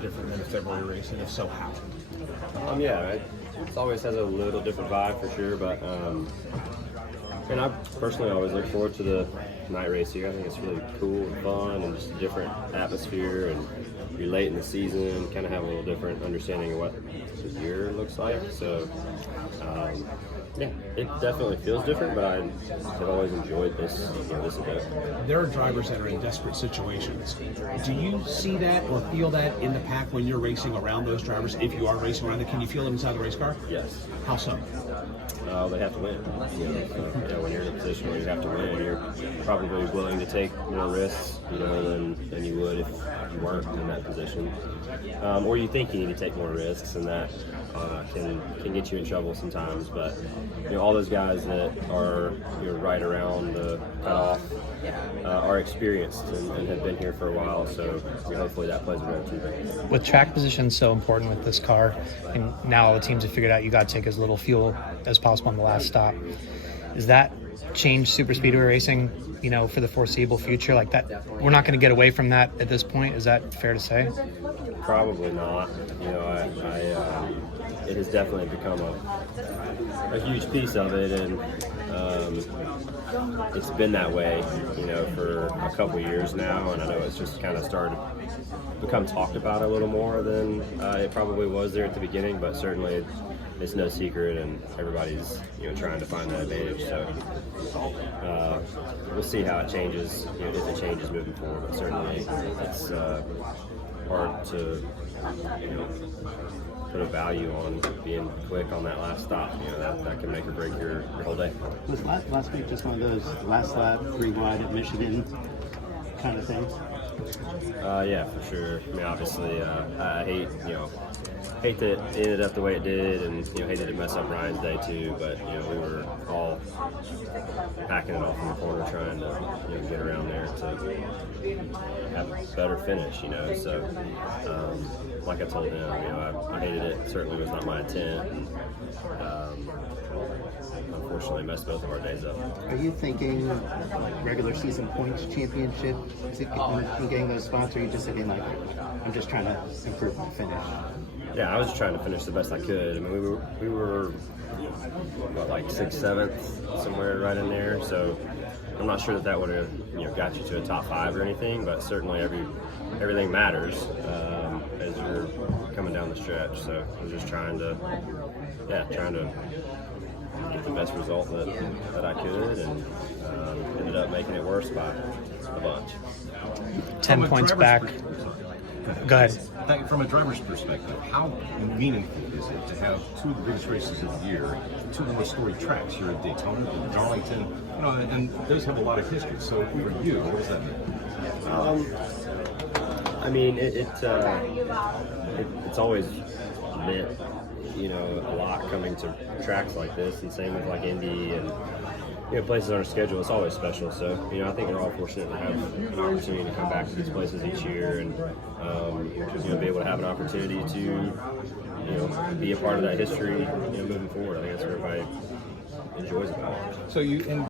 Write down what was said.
different than a February race, and if so, how? Yeah, it always has a little different vibe for sure, but and I personally always look forward to the night race here. I think it's really cool and fun and just a different atmosphere, and you're late in the season, kind of have a little different understanding of what the year looks like. So, yeah, it definitely feels different, but I've always enjoyed this event. There are drivers that are in desperate situations. Do you see that or feel that in the pack when you're racing around those drivers? If you are racing around them, can you feel them inside the race car? Yes. How so? They have to win. When you're in a position where you have to win, you're probably willing to take more risks, than you would if you weren't in that position, or you think you need to take more risks, and that can get you in trouble sometimes. But all those guys that are right around the cutoff are experienced and have been here for a while, so hopefully that plays a role too. With track position so important with this car, and now all the teams have figured out you got to take as little fuel as possible on the last stop, does that change super speedway racing, for the foreseeable future? Like that, we're not going to get away from that at this point. Is that fair to say? Probably not. It has definitely become a huge piece of it, and it's been that way, for a couple years now, and I know it's just kind of started to become talked about a little more than it probably was there at the beginning, but certainly it's no secret, and everybody's trying to find that advantage. So we'll see how it changes, if it changes moving forward. But certainly it's hard to put a value on being quick on that last stop. That can make or break your whole day. Was last week just one of those last lap 3 wide at Michigan kind of things? Yeah, for sure. I mean, obviously, I hate that it ended up the way it did, and hated to mess up Ryan's day too. But we were all packing it off in the corner, trying to get around there to have a better finish. So like I told him, I hated it. Certainly was not my intent. And, unfortunately, messed both of our days up. Are you thinking regular season points championship? Is it getting those spots, or are you just thinking like, I'm just trying to improve my finish? Yeah, I was just trying to finish the best I could. I mean, we were like 6th, 7th, somewhere right in there. So I'm not sure that would have got you to a top 5 or anything, but certainly everything matters as you're coming down the stretch. So I was just trying to get the best result that I could, and ended up making it worse by a bunch. 10 points back. Go ahead. From a driver's perspective, how meaningful is it to have 2 of the biggest races of the year, 2 more storied tracks here at Daytona and Darlington, and those have a lot of history. So for you, what does that mean? I mean, it's always meant, a lot coming to tracks like this, and same with like Indy and places on our schedule. It's always special. So I think we're all fortunate to have an opportunity to come back to these places each year, and be able to have an opportunity to be a part of that history moving forward. I think that's what everybody enjoys about it. So